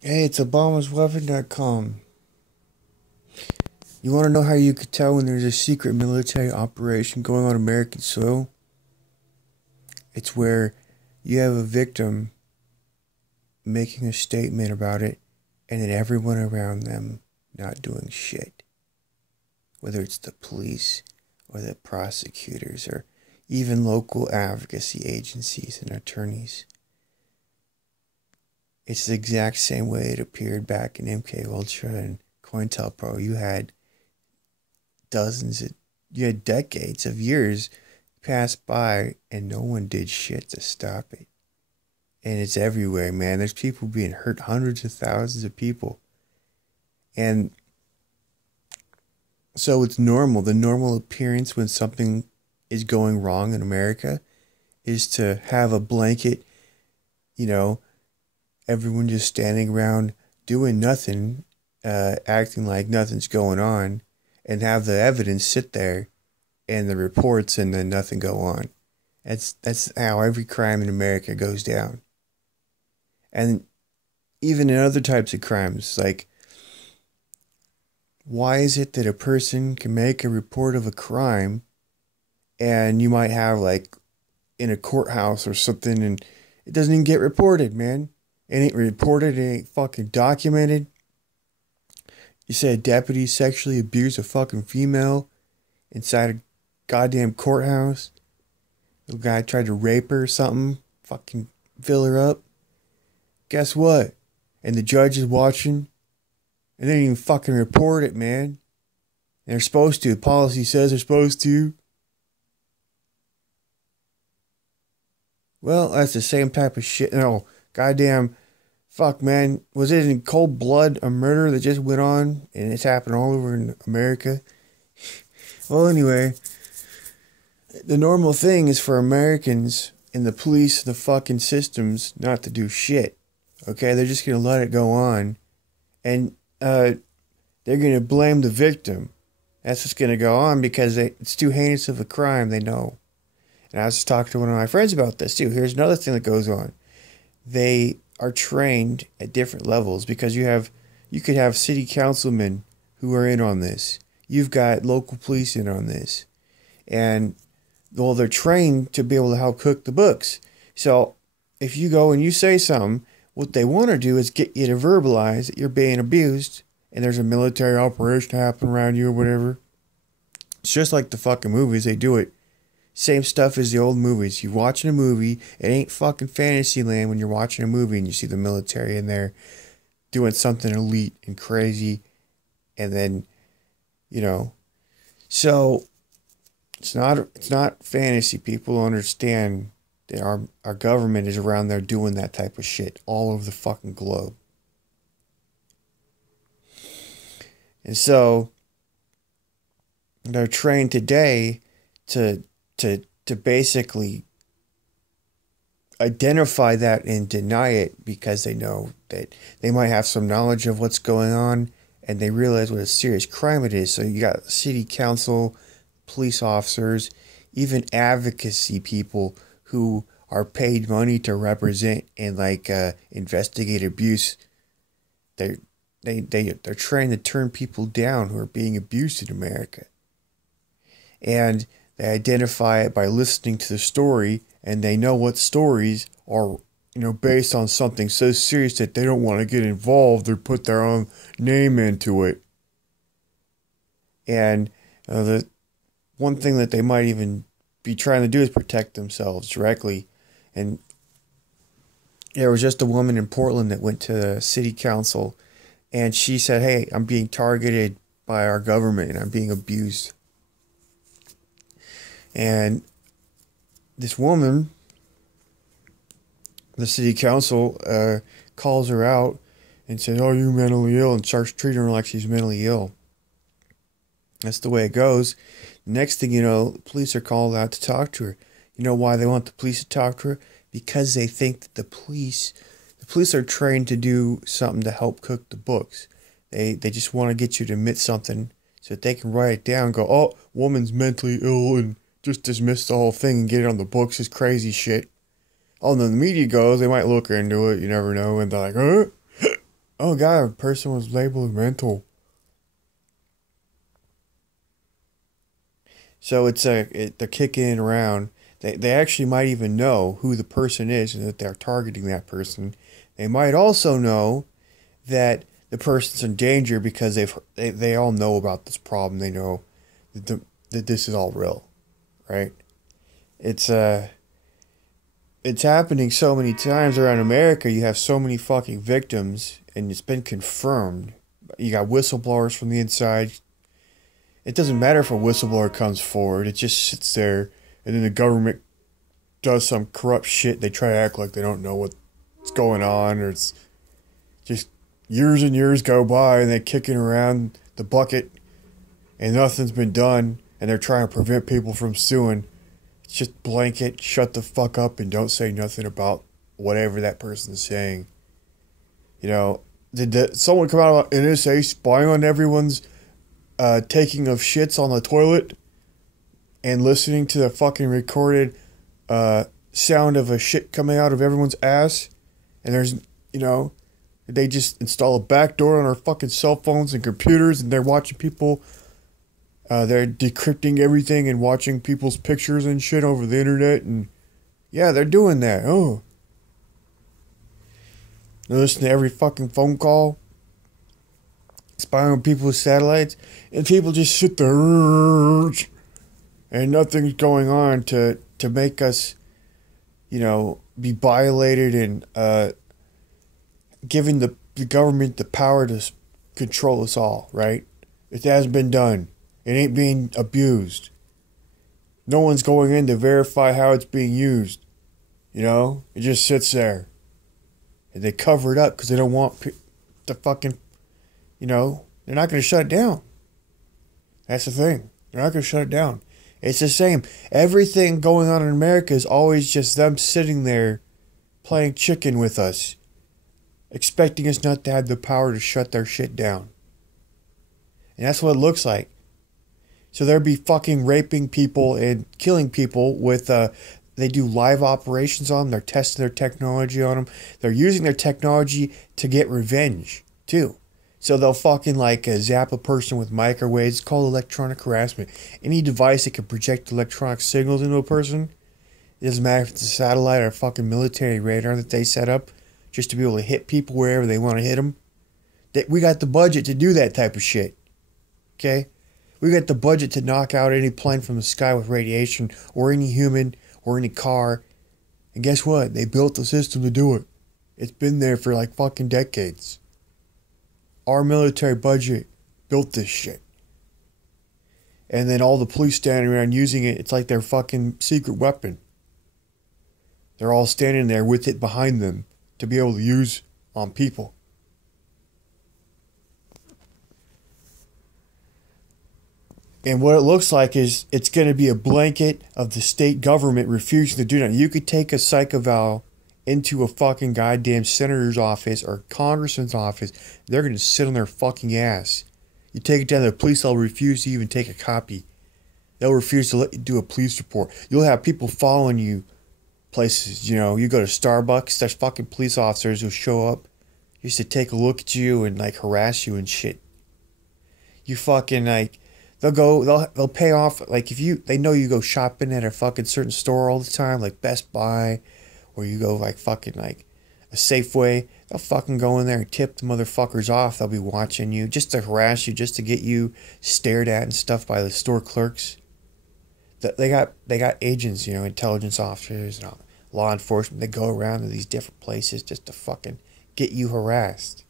Hey, it's ObamasWeapon.com. You want to know how you could tell when there's a secret military operation going on American soil? It's where you have a victim making a statement about it and then everyone around them not doing shit. Whether it's the police or the prosecutors or even local advocacy agencies and attorneys. It's the exact same way it appeared back in MK Ultra and COINTELPRO. Dozens of, you had decades of years pass by and no one did shit to stop it. And it's everywhere, man. There's people being hurt, hundreds of thousands of people. And so it's normal. The normal appearance when something is going wrong in America is to have a blanket, you know, everyone just standing around doing nothing, acting like nothing's going on, and have the evidence sit there and the reports and then nothing go on. That's how every crime in America goes down. And even in other types of crimes, like why is it that a person can make a report of a crime and you might have like in a courthouse or something and it doesn't even get reported, man. It ain't reported, it ain't fucking documented. You say a deputy sexually abused a fucking female inside a goddamn courthouse. The guy tried to rape her or something, fucking fill her up. Guess what? And the judge is watching, and they didn't even fucking report it, man. And they're supposed to. The policy says they're supposed to. Well, that's the same type of shit. No, goddamn, fuck, man. Was it in cold blood a murder that just went on, and it's happened all over in America? Well, anyway, the normal thing is for Americans and the police, the fucking systems, not to do shit. Okay, they're just gonna let it go on, and they're gonna blame the victim. That's what's gonna go on because it's too heinous of a crime. They know. And I was just talking to one of my friends about this too. Here's another thing that goes on. They are trained at different levels because you could have city councilmen who are in on this. You've got local police in on this, and well, they're trained to be able to help cook the books. So if you go and you say something, what they want to do is get you to verbalize that you're being abused and there's a military operation happening around you or whatever. It's just like the fucking movies. They do it. Same stuff as the old movies. You're watching a movie. It ain't fucking fantasy land when you're watching a movie and you see the military in there doing something elite and crazy. And then, you know. So it's not fantasy. People understand that our government is around there doing that type of shit all over the fucking globe. And so they're trained today to to basically identify that and deny it because they know that they might have some knowledge of what's going on and they realize what a serious crime it is. So you got city council, police officers, even advocacy people who are paid money to represent and like investigate abuse. They're they're trying to turn people down who are being abused in America. And they identify it by listening to the story, and they know what stories are, based on something so serious that they don't want to get involved or put their own name into it. And the one thing that they might even be trying to do is protect themselves directly. And there was just a woman in Portland that went to the city council, and she said, "Hey, I'm being targeted by our government, and I'm being abused." And this woman, the city council, calls her out and says, "Oh, you're mentally ill," and starts treating her like she's mentally ill. That's the way it goes. Next thing you know, the police are called out to talk to her. You know why they want the police to talk to her? Because they think that the police are trained to do something to help cook the books. They just want to get you to admit something so that they can write it down and go, "Oh, woman's mentally ill," and just dismiss the whole thing and get it on the books as crazy shit. Oh, and then the media goes, they might look into it, you never know, and they're like, "Huh?" Oh god, a person was labeled mental. So they're kicking it around. They actually might even know who the person is and that they're targeting that person. They might also know that the person's in danger because they all know about this problem. They know that this is all real, right? It's it's happening so many times around America. You have so many fucking victims, and it's been confirmed. You got whistleblowers from the inside. It doesn't matter if a whistleblower comes forward. It just sits there, and then the government does some corrupt shit. They try to act like they don't know what's going on, or it's just years and years go by, and they're kicking around the bucket, and nothing's been done, and they're trying to prevent people from suing. It's just blanket, shut the fuck up, and don't say nothing about whatever that person's saying. You know, did someone come out about NSA spying on everyone's taking of shits on the toilet and listening to the fucking recorded sound of a shit coming out of everyone's ass? And there's, you know, they just install a backdoor on our fucking cell phones and computers, and they're watching people. They're decrypting everything and watching people's pictures and shit over the internet, and yeah, they're doing that. Oh, they listen to every fucking phone call, spying on people's satellites, and people just sit there, and nothing's going on to make us, you know, be violated and giving the government the power to control us all, right? It hasn't been done. It ain't being abused. No one's going in to verify how it's being used. You know? It just sits there. And they cover it up because they don't want the fucking, you know, they're not going to shut it down. That's the thing. They're not going to shut it down. It's the same. Everything going on in America is always just them sitting there playing chicken with us, expecting us not to have the power to shut their shit down. And that's what it looks like. So they'll be fucking raping people and killing people with, they do live operations on them. They're testing their technology on them. They're using their technology to get revenge, too. So they'll fucking like zap a person with microwaves. It's called electronic harassment. Any device that can project electronic signals into a person, it doesn't matter if it's a satellite or a fucking military radar that they set up just to be able to hit people wherever they want to hit them. We got the budget to do that type of shit. Okay? We got the budget to knock out any plane from the sky with radiation, or any human, or any car. And guess what? They built the system to do it. It's been there for like fucking decades. Our military budget built this shit. And then all the police standing around using it, it's like their fucking secret weapon. They're all standing there with it behind them to be able to use on people. And what it looks like is it's going to be a blanket of the state government refusing to do that. You could take a psych eval into a fucking goddamn senator's office or congressman's office. They're going to sit on their fucking ass. You take it down to the police, they'll refuse to even take a copy. They'll refuse to let you do a police report. You'll have people following you places. You know, you go to Starbucks, there's fucking police officers who show up just to take a look at you and like harass you and shit. You fucking like... They'll pay off, like if they know you go shopping at a fucking certain store all the time, like Best Buy, or you go like fucking like a Safeway, they'll fucking go in there and tip the motherfuckers off. They'll be watching you just to harass you, just to get you stared at and stuff by the store clerks. They got agents, you know, intelligence officers and law enforcement. They go around to these different places just to fucking get you harassed.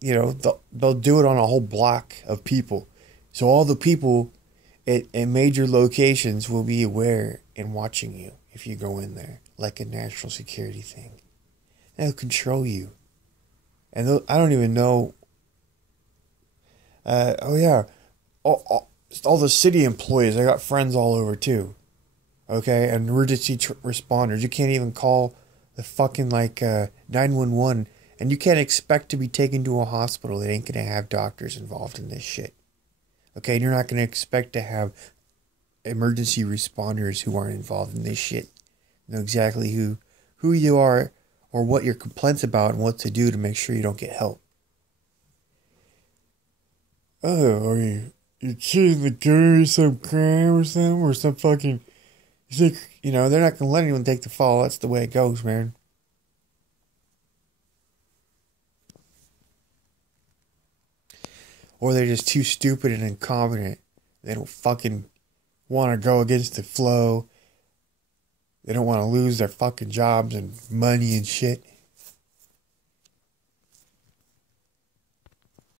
They'll do it on a whole block of people. So all the people at major locations will be aware and watching you if you go in there, like a national security thing. They'll control you. And I don't even know. All the city employees, I got friends all over too. Okay, and emergency responders. You can't even call the fucking 911. And you can't expect to be taken to a hospital that ain't going to have doctors involved in this shit. Okay, and you're not going to expect to have emergency responders who aren't involved in this shit. Know exactly who you are or what your complaint's about and what to do to make sure you don't get help. Oh, are you choosing to do some crime or something? Or some fucking... You know, they're not going to let anyone take the fall. That's the way it goes, man. Or they're just too stupid and incompetent. They don't fucking want to go against the flow. They don't want to lose their fucking jobs and money and shit.